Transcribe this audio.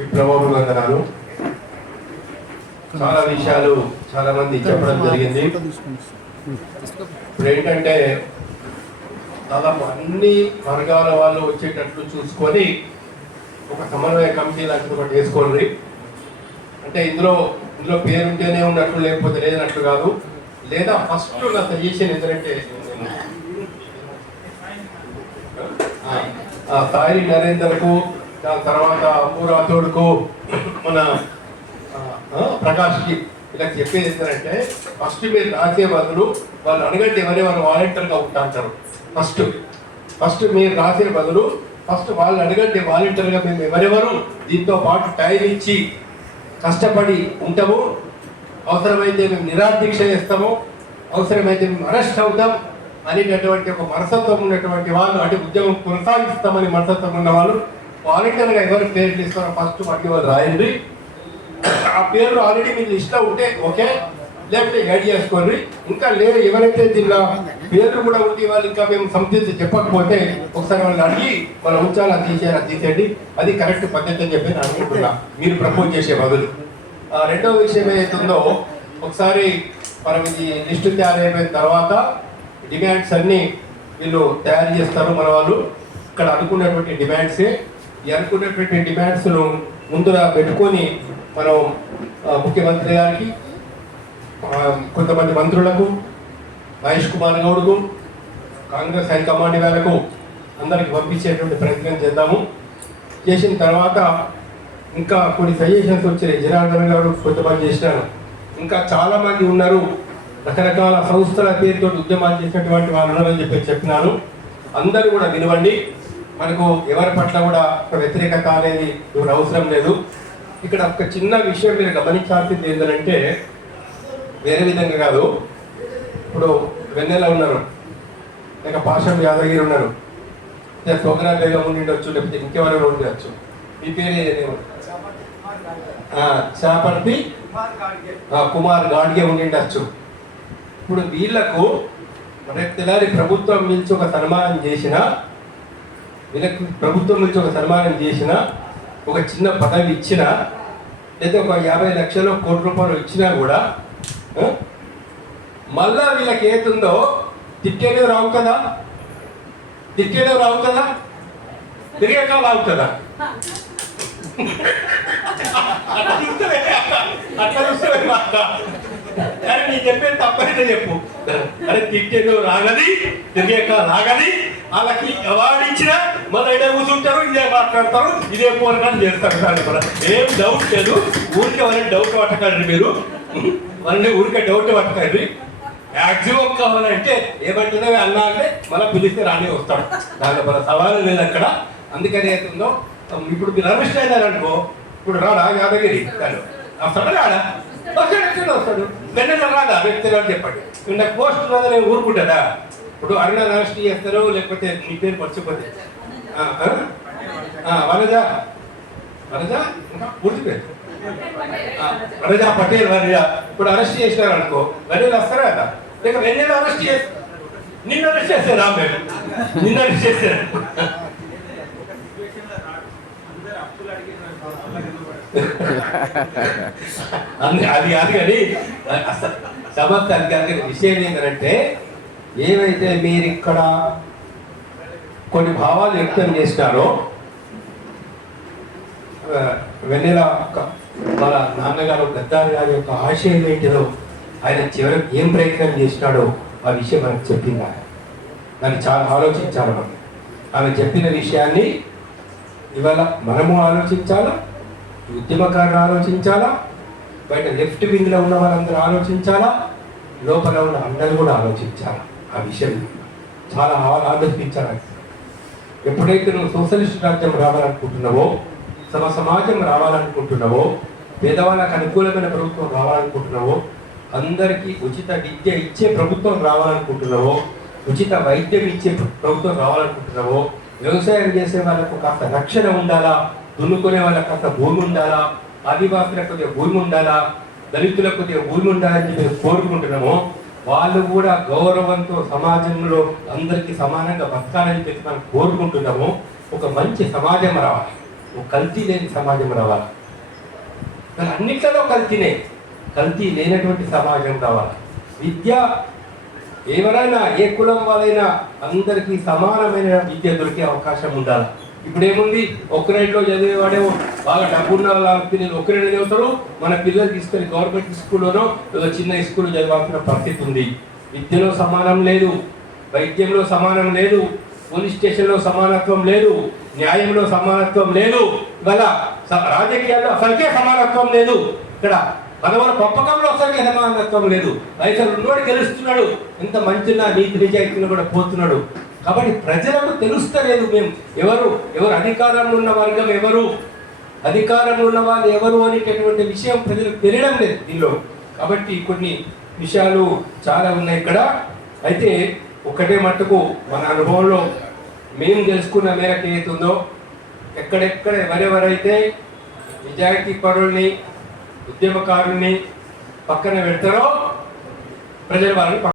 విప్లవాభివందనాలు చాలా విషయాలు చాలా మంది చెప్పడం జరిగింది. ఇప్పుడు ఏంటంటే దాదాపు అన్ని వర్గాల వాళ్ళు వచ్చేటట్లు చూసుకొని ఒక సమన్వయ కమిటీ లాంటిది ఒకటి వేసుకోండి. అంటే ఇందులో ఇందులో పేరుంటేనే ఉన్నట్లు లేకపోతే లేదన్నట్లు కాదు. లేదా ఫస్ట్ నా సజెషన్ ఏంటంటే ఆ, ఆ సాయి నరేందర్కు దాని తర్వాత పూరాతోడుకు మన ప్రకాష్కి ఇలా చెప్పేది ఏంటంటే ఫస్ట్ మీరు రాసే బదులు వాళ్ళు అడగండి ఎవరే వాళ్ళు వాలంటీర్గా ఉంటాంటారు ఫస్ట్ ఫస్ట్ మీరు రాసే బదులు ఫస్ట్ వాళ్ళు అడగండి వాలంటీర్గా మేము ఎవరెవరు దీంతో పాటు టైం ఇచ్చి కష్టపడి ఉంటాము. అవసరమైతే మేము నిరాదీక్ష చేస్తాము. అవసరమైతే మేము అరెస్ట్ అవుతాం అనేటటువంటి ఒక మనసత్వం ఉన్నటువంటి వాళ్ళు అంటే ఉద్యమం కొనసాగిస్తామని మనసత్వం ఉన్న వాళ్ళు వాలంటీర్గా ఎవరు పేరు తీసుకున్నారో ఫస్ట్ వాటి వాళ్ళు రాయండి. ఆ పేర్లు ఆల్రెడీ మీ లిస్ట్లో ఉంటే ఓకే? లేకపోతే యాడ్ చేసుకోండి. ఇంకా లేదు ఎవరైతే దీనిలో పేర్లు కూడా ఉంటే వాళ్ళు ఇంకా మేము సంతృప్తి చెప్పకపోతే ఒకసారి వాళ్ళని అడిగి వాళ్ళు ఉంచాలా తీసేయాలా తీసేయండి. అది కరెక్ట్ పద్ధతి అని చెప్పి నేను అనుకుంటున్నా. మీరు ప్రపోజ్ చేసే బదులు. ఆ, రెండో విషయం ఏదైతుందో ఒకసారి మనం ఇది లిస్టు తయారైపోయిన తర్వాత డిమాండ్స్ అన్నీ వీళ్ళు తయారు చేస్తారు మన వాళ్ళు. ఇక్కడ అనుకున్నటువంటి డిమాండ్సే అనుకున్నటువంటి డిమాండ్స్ను ముందుగా పెట్టుకొని మనం ముఖ్యమంత్రి గారికి కొంతమంది మంత్రులకు మహేష్ కుమార్ గౌడ్కు కాంగ్రెస్ హైకమాండ్ వాళ్ళకు అందరికి పంపించేటువంటి ప్రయత్నం చేద్దాము. చేసిన తర్వాత ఇంకా కొన్ని సజెషన్స్ వచ్చినాయి జనార్దన్ గారు కొంతమంది చేసినారు. ఇంకా చాలామంది ఉన్నారు. రకరకాల సంస్థల పేరుతో ఉద్యమాలు చేసినటువంటి వాళ్ళు ఉన్నారని చెప్పి చెప్పినారు అందరూ కూడా వినవండి. మనకు ఎవరి పట్ల కూడా ఒక వ్యతిరేకత అనేది ఇప్పుడు అవసరం లేదు. ఇక్కడ ఒక చిన్న విషయం మీరు గమనించాల్సింది ఏంటంటే వేరే విధంగా కాదు. ఇప్పుడు వెన్నెల ఉన్నారు. లేక పాషం యాదగిరి ఉన్నారు. లేదా సోగరా బేగం ఉండొచ్చు లేకపోతే ఇంకెవరైనా ఉండవచ్చు మీ పేరు చాపర్తి కుమార్ గాడ్గే ఉండొచ్చు. ఇప్పుడు వీళ్ళకు రేపు తెల్లారి ప్రభుత్వం నుంచి ఒక సన్మానం చేసినా వీళ్ళకి ప్రభుత్వం నుంచి ఒక సన్మానం చేసిన ఒక చిన్న పదవి ఇచ్చిన లేదా ఒక యాభై లక్షలు కోటి రూపాయలు ఇచ్చినా కూడా మళ్ళా వీళ్ళకి ఏతుందో తిట్టేనే రావు కదా. తిట్టేనే రావు కదా. తిరిగాక రావు కదా. అట్లా చూస్తే అట్లా చూస్తే మా అక్క. చెప్పేది తప్పైతే చెప్పు. అరే తిట్టేదో రాగది తిరిగాక రాగది వాళ్ళకి అవార్డు ఇచ్చినా మళ్ళీ ఇదే కూర్చుంటారు ఇదే మాట్లాడతారు ఇదే పోరాటం చేస్తారు కానీ కూడా. ఏం డౌట్ లేదు. ఊరికే వాళ్ళని డౌట్ పట్టకండి మీరు. వాళ్ళని ఊరికే డౌట్ పట్టకండి. మ్యాక్సిమం కావాలంటే ఏమంటున్నావు అన్నా అంటే మళ్ళీ పిలిస్తే రాని వస్తాడు. దాంట్లో మన సవాలు లేదు అక్కడ. అందుకని అవుతుందో ఇప్పుడు మీరు అరెస్ట్ అయినారనుకో ఇప్పుడు రాడా? యాదగిరి. దాన్ని వస్తాడా? రాడా? వస్తాడు వస్తాడు వెన్నెల రాడా? వ్యక్తి అని చెప్పండి. నిన్న పోస్ట్ రాదా నేను ఊరుకుంటాడా ఇప్పుడు అరుణ రాష్ట్రీ చేస్తారు లేకపోతే మీ పేరు మర్చిపోతే. వరద వరద పూర్తి పేరు. వరద పటేల్ వరద ఇప్పుడు అరెస్ట్ చేసినారు అనుకో వెన్నెల వస్తారా కదా లేక వెన్నెల అరెస్ట్ చేస్తారు నిన్న అరెస్ట్ చేస్తారు ఆమె నిన్న అరెస్ట్ చేస్తారు అది అది కాదు కానీ అసలు సమస్య అది విషయం ఏంటంటే ఏవైతే మీరు ఇక్కడ కొన్ని భావాలు వ్యక్తం చేసినారో వెన్నెల వాళ్ళ నాన్నగారు గద్దారి గారి యొక్క ఆశయం ఏంటిదో ఆయన చివరికి ఏం ప్రయత్నం చేసినాడో ఆ విషయం మనకు చెప్పింది? ఆయన దాన్ని చాలా ఆలోచించాలి మనం ఆమె చెప్పిన విషయాన్ని ఇవాళ మనము ఆలోచించాలా? ఉద్యమకారులు ఆలోచించాలా? బయట లెఫ్ట్ వింగ్లో ఉన్న వాళ్ళందరూ ఆలోచించాలా? లోపల ఉన్న అందరూ కూడా ఆలోచించాలా? ఆ విషయం చాలా ఆ- ఆలోచించాలి ఎప్పుడైతే నువ్వు సోషలిస్ట్ రాజ్యం రావాలనుకుంటున్నావో సమ సమాజం రావాలనుకుంటున్నావో పేదవాళ్ళకు అనుకూలమైన ప్రభుత్వం రావాలనుకుంటున్నావో అందరికీ ఉచిత విద్య ఇచ్చే ప్రభుత్వం రావాలనుకుంటున్నావో ఉచిత వైద్యం ఇచ్చే ప్రభుత్వం రావాలనుకుంటున్నావో వ్యవసాయం చేసే వాళ్ళకు కాస్త రక్షణ ఉండాలా? దున్నుకునే వాళ్ళకి కాస్త భూమి ఉండాలా? ఆదివాసులకు కొద్దిగా భూమి ఉండాలా? దళితులకు కొద్దిగా భూమి ఉండాలని చెప్పి మేము కోరుకుంటున్నామో వాళ్ళు కూడా గౌరవంతో సమాజంలో అందరికీ సమానంగా బతకాలని చెప్పి మనం కోరుకుంటున్నాము. ఒక మంచి సమాజం రావాలి. ఒక కల్తీ లేని సమాజం రావాలి. మరి అన్నిట్లలో కల్తీనే. కల్తీ లేనటువంటి సమాజం రావాలి. విద్య ఎవరైనా ఏ కులం వాళ్ళైనా అందరికీ సమానమైన విద్య దొరికే అవకాశం ఉండాలి. ఇప్పుడు ఏముంది ఒక రేట్లో చదివేవాడేమో. బాగా డబ్బున్న వాళ్ళ పిల్లలు ఒక చదువుతారు మన పిల్లలు తీసుకొని గవర్నమెంట్ స్కూల్లోనో చిన్న స్కూల్లో చదవాల్సిన పరిస్థితి ఉంది. విద్యలో సమానం లేదు. వైద్యంలో సమానం లేదు. పోలీస్ స్టేషన్లో సమానత్వం లేదు. న్యాయంలో సమానత్వం లేదు. ఇవాళ స- రాజకీయాల్లో అసలుకే సమానత్వం లేదు. ఇక్కడ మనవల పంపకంలో అసలుకే సమానత్వం లేదు. రైతులు ఉన్నోడు గెలుస్తున్నాడు. ఎంత మంచిగా నీతి నిజాయితీలో కూడా పోతున్నాడు. కాబట్టి ప్రజలకు తెలుస్తలేదు మేము. ఎవరు? ఎవరు అధికారంలో ఉన్న వర్గం ఎవరు? అధికారంలో ఉన్న వాళ్ళు ఎవరు అనేటటువంటి విషయం ప్రజలకు తెలియడం లేదు దీనిలో. కాబట్టి కొన్ని విషయాలు చాలా ఉన్నాయి ఇక్కడ. అయితే ఒకటే మట్టుకు మన అనుభవంలో మేము తెలుసుకున్న మేరకు ఏదైతుందో ఎక్కడెక్కడ ఎవరెవరైతే నిజాయితీ పరుల్ని ఉద్యమకారుల్ని పక్కన పెడతారో ప్రజలు వాళ్ళని